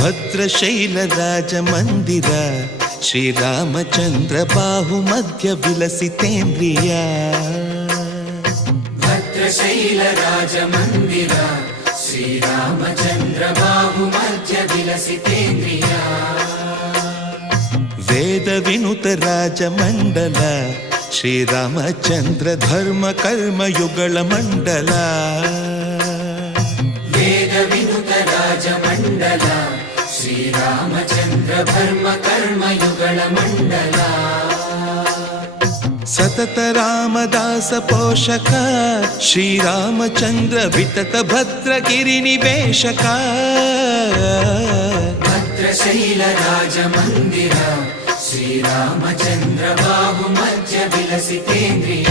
ಭದ್ರಶೈಲ ರಾಜ ಮಂದಿರ ಶ್ರೀರಾಮಚಂದ್ರ ಬಾಹು ಮಧ್ಯ ವಿಲಸಿತೇಂದ್ರಿಯ. ಭದ್ರಶೈಲ ರಾಜ ಮಂದಿರ ಶ್ರೀರಾಮಚಂದ್ರ ಬಾಹು ಮಧ್ಯ ವಿಲಸಿತೇಂದ್ರಿಯ. ವೇದ ವಿನುತ ರಾಜ ಮಂಡಲ ಶ್ರೀರಾಮಚಂದ್ರ ಧರ್ಮ ಕರ್ಮ ಯುಗಳ ಮಂಡಲ. ವೇದ ವಿನುತ ರಾಜ ಮಂಡಲ ಶ್ರೀರಾಮಚಂದ್ರ ಧರ್ಮ ಕರ್ಮ ಯುಗಳ ಮಂಡಲ. ಸತತ ರಾಮದಾಸ ಪೋಷಕ ಶ್ರೀರಾಮಚಂದ್ರ ವಿತತ ಭದ್ರಗಿರಿ ನಿವೇಶಕ. ಭದ್ರಶೈಲ ರಾಜ ಮಂದಿರ ಶ್ರೀರಾಮಚಂದ್ರ ಬಾಹು ಮಧ್ಯ ವಿಲಸಿತೇಂದ್ರಿಯ.